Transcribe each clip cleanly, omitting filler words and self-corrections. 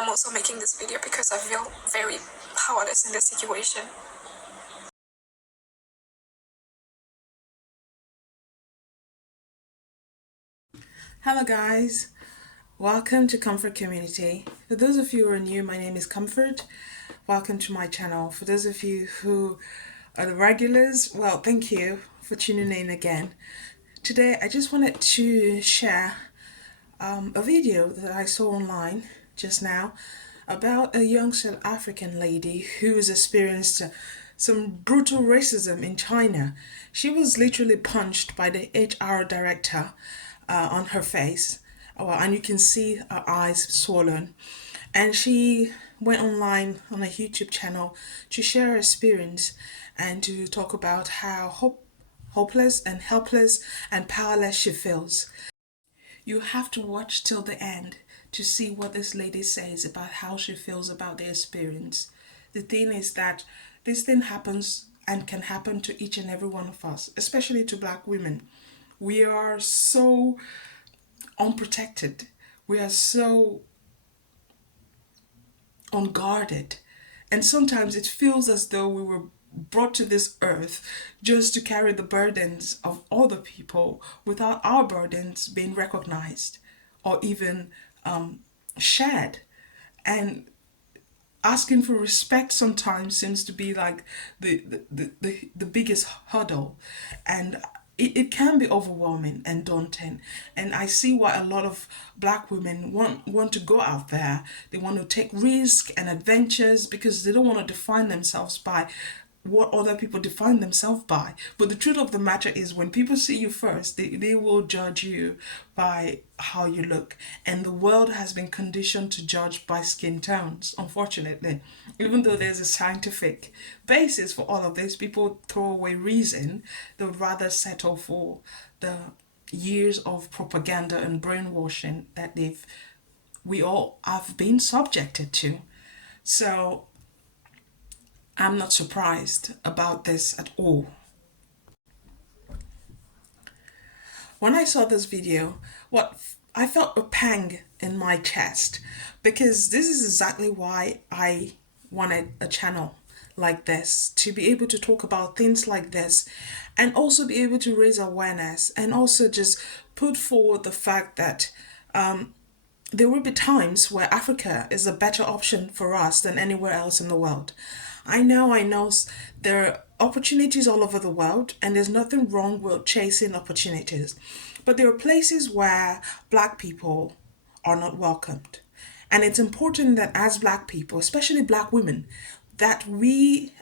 I'm also making this video because I feel very powerless in this situation. Hello guys, welcome to Comfort Community. For those of you who are new, my name is Comfort. Welcome to my channel. For those of you who are the regulars, well, thank you for tuning in again. Today I just wanted to share a video that I saw online just now about a young South African lady who has experienced some brutal racism in China. She was literally punched by the HR director on her face, and you can see her eyes swollen. And she went online on a YouTube channel to share her experience and to talk about how hopeless and helpless and powerless she feels. You have to watch till the end to see what this lady says about how she feels about the experience. The thing is that this thing happens and can happen to each and every one of us, especially to black women. We are so unprotected. We are so unguarded. And sometimes it feels as though we were brought to this earth just to carry the burdens of other people without our burdens being recognized or even shared. And asking for respect sometimes seems to be like the biggest hurdle. And it can be overwhelming and daunting. And I see why a lot of black women want to go out there. They want to take risks and adventures because they don't want to define themselves by what other people define themselves by. But the truth of the matter is, when people see you first, they will judge you by how you look. And the world has been conditioned to judge by skin tones, unfortunately. Even though there's a scientific basis for all of this, people throw away reason. They would rather settle for the years of propaganda and brainwashing that we all have been subjected to. So I'm not surprised about this at all. When I saw this video, I felt a pang in my chest because this is exactly why I wanted a channel like this, to be able to talk about things like this and also be able to raise awareness and also just put forward the fact that there will be times where Africa is a better option for us than anywhere else in the world. I know there are opportunities all over the world, and there's nothing wrong with chasing opportunities. But there are places where black people are not welcomed. And it's important that as black people, especially black women, that we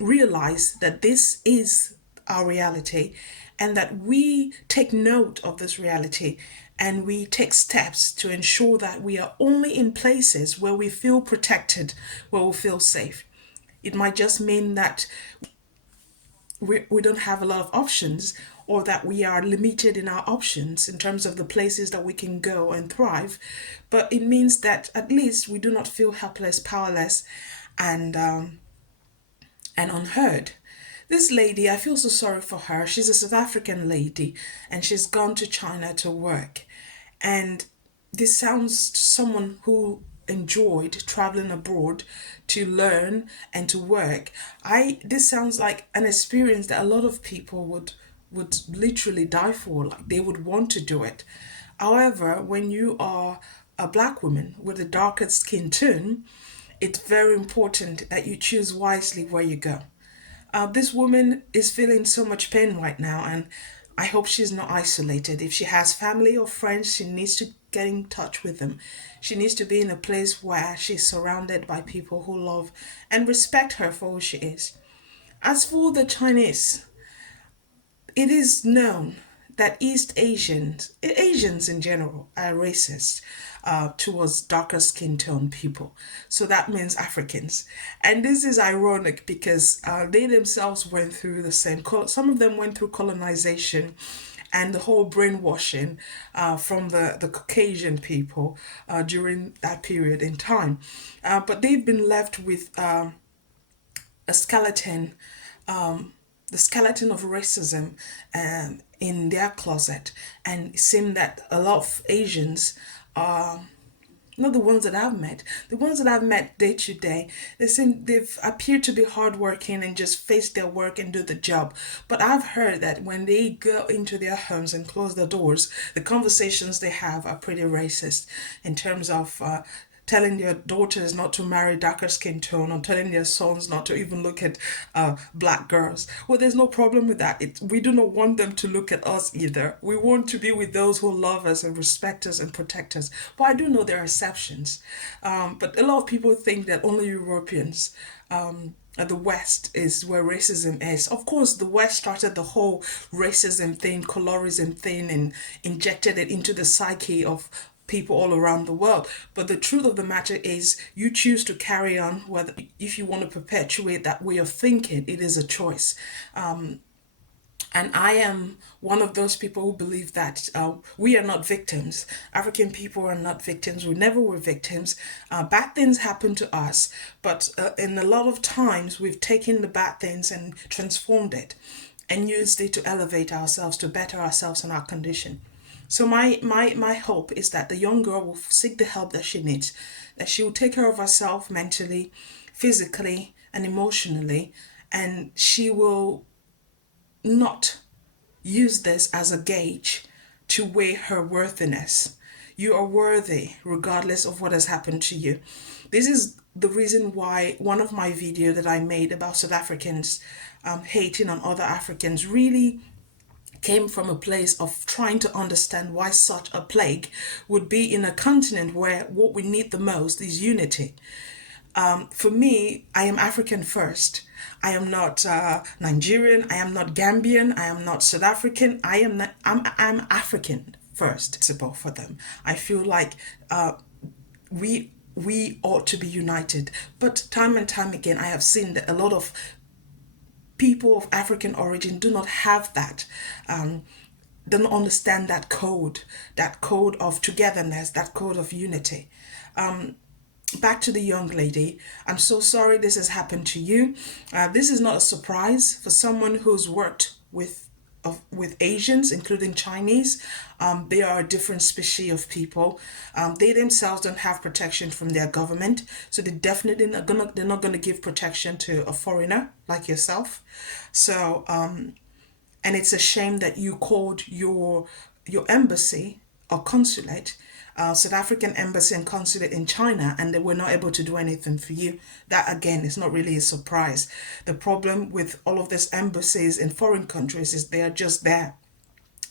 realize that this is our reality and that we take note of this reality and we take steps to ensure that we are only in places where we feel protected, where we feel safe. It might just mean that we don't have a lot of options or that we are limited in our options in terms of the places that we can go and thrive. But it means that at least we do not feel helpless, powerless, and unheard. This lady, I feel so sorry for her. She's a South African lady and she's gone to China to work. And this sounds to someone who enjoyed traveling abroad to learn and to work. This sounds like an experience that a lot of people would literally die for, like they would want to do it. However, when you are a black woman with a darker skin tone, it's very important that you choose wisely where you go. This woman is feeling so much pain right now, and I hope she's not isolated. If she has family or friends, she needs to get in touch with them. She needs to be in a place where she's surrounded by people who love and respect her for who she is. As for the Chinese, it is known that East Asians in general, are racist towards darker skin tone people. So that means Africans. And this is ironic because they themselves went through the same, some of them went through colonization and the whole brainwashing from the Caucasian people during that period in time. But they've been left with a skeleton, the skeleton of racism in their closet. And it seemed that a lot of Asians are Not the ones that I've met. The ones that I've met day to day, they've appeared to be hardworking and just face their work and do the job. But I've heard that when they go into their homes and close the doors, the conversations they have are pretty racist in terms of telling their daughters not to marry darker skin tone, or telling their sons not to even look at black girls. Well, there's no problem with that. We do not want them to look at us either. We want to be with those who love us and respect us and protect us. But I do know there are exceptions. But a lot of people think that only Europeans, the West is where racism is. Of course, the West started the whole racism thing, colorism thing, and injected it into the psyche of people all around the world. But the truth of the matter is, you choose to carry on whether if you want to perpetuate that way of thinking. It is a choice. And I am one of those people who believe that we are not victims. African people are not victims. We never were victims. Bad things happen to us, but in a lot of times we've taken the bad things and transformed it and used it to elevate ourselves, to better ourselves and our condition. So my hope is that the young girl will seek the help that she needs, that she will take care of herself mentally, physically, and emotionally, and she will not use this as a gauge to weigh her worthiness. You are worthy regardless of what has happened to you. This is the reason why one of my videos that I made about South Africans hating on other Africans really came from a place of trying to understand why such a plague would be in a continent where what we need the most is unity. For me, I am African first. I am not Nigerian. I am not Gambian. I am not South African. I'm African first. It's about for them. I feel like we ought to be united. But time and time again, I have seen that a lot of people of African origin do not have that. Don't understand that code of togetherness, that code of unity. Back to the young lady. I'm so sorry this has happened to you. This is not a surprise for someone who's worked with Asians, including Chinese. They are a different species of people. They themselves don't have protection from their government, so they're not gonna give protection to a foreigner like yourself. So and it's a shame that you called your embassy or consulate, South African embassy and consulate in China, and they were not able to do anything for you. That again is not really a surprise. The problem with all of these embassies in foreign countries is they are just there.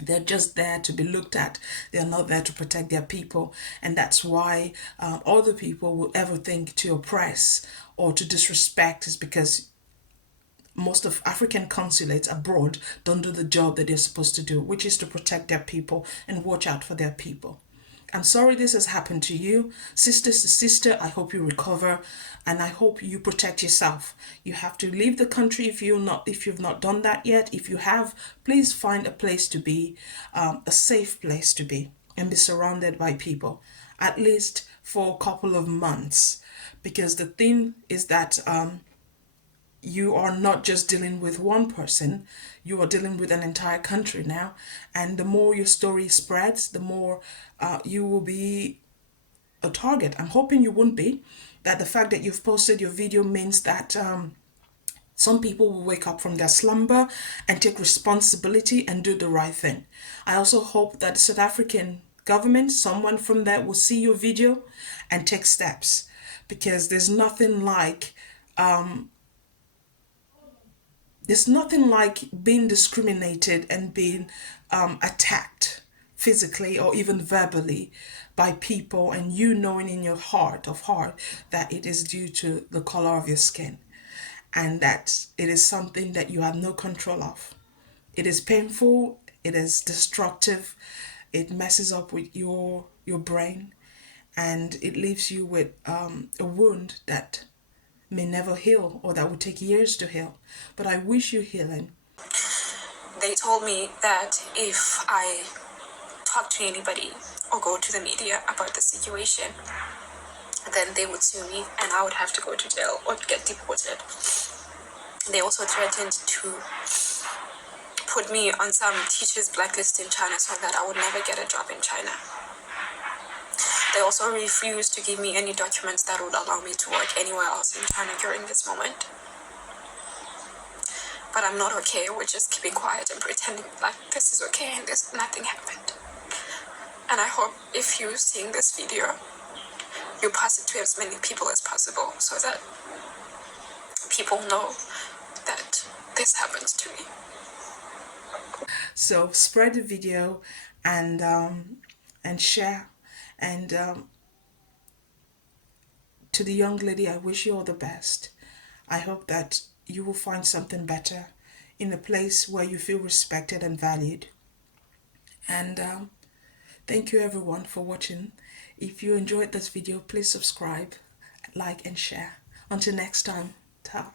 They're just there to be looked at. They're not there to protect their people. And that's why other people will ever think to oppress or to disrespect, is because most of African consulates abroad don't do the job that they're supposed to do, which is to protect their people and watch out for their people. I'm sorry this has happened to you. Sister to sister, I hope you recover, and I hope you protect yourself. You have to leave the country if you've not done that yet. If you have, please find a place to be, a safe place to be, and be surrounded by people, at least for a couple of months. Because the thing is that you are not just dealing with one person, you are dealing with an entire country now. And the more your story spreads, the more you will be a target. I'm hoping you won't be. That the fact that you've posted your video means that some people will wake up from their slumber and take responsibility and do the right thing. I also hope that the South African government, someone from there, will see your video and take steps. Because there's nothing like being discriminated and being attacked physically or even verbally by people, and you knowing in your heart of heart that it is due to the color of your skin, and that it is something that you have no control of. It is painful, it is destructive, it messes up with your brain, and it leaves you with a wound that may never heal, or that will take years to heal. But I wish you healing. They told me that if I talk to anybody or go to the media about the situation, then they would sue me and I would have to go to jail or get deported. They also threatened to put me on some teachers' blacklist in China so that I would never get a job in China. They also refused to give me any documents that would allow me to work anywhere else in China during this moment. But I'm not okay with just keeping quiet and pretending like this is okay and nothing happened. And I hope if you're seeing this video, you pass it to as many people as possible so that people know that this happens to me. So spread the video and share. And to the young lady, I wish you all the best. I hope that you will find something better in a place where you feel respected and valued. And thank you everyone for watching. If you enjoyed this video, please subscribe, like and share. Until next time, ta.